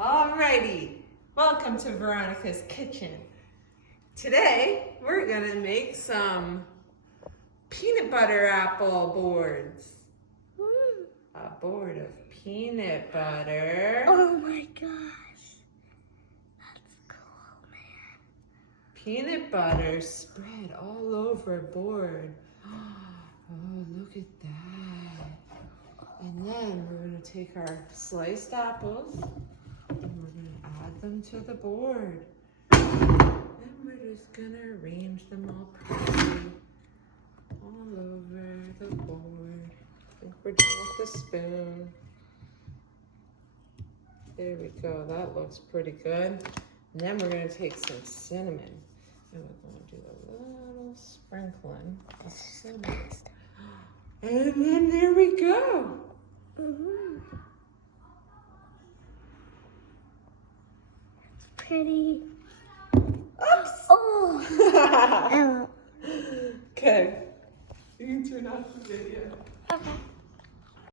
Alrighty, welcome to Veronica's kitchen. Today, we're gonna make some peanut butter apple boards. A board of peanut butter. Oh my gosh, that's cool, man. Peanut butter spread all over a board. Oh, look at that. And then we're gonna take our sliced apples and we're gonna add them to the board. And we're just gonna arrange them all pretty all over the board. I think we're done with the spoon. There we go, that looks pretty good. And then we're gonna take some cinnamon and we're gonna do a little sprinkling of cinnamon. And then there we go. It's pretty. Oops. Oh. Okay, you can turn off the video. Okay.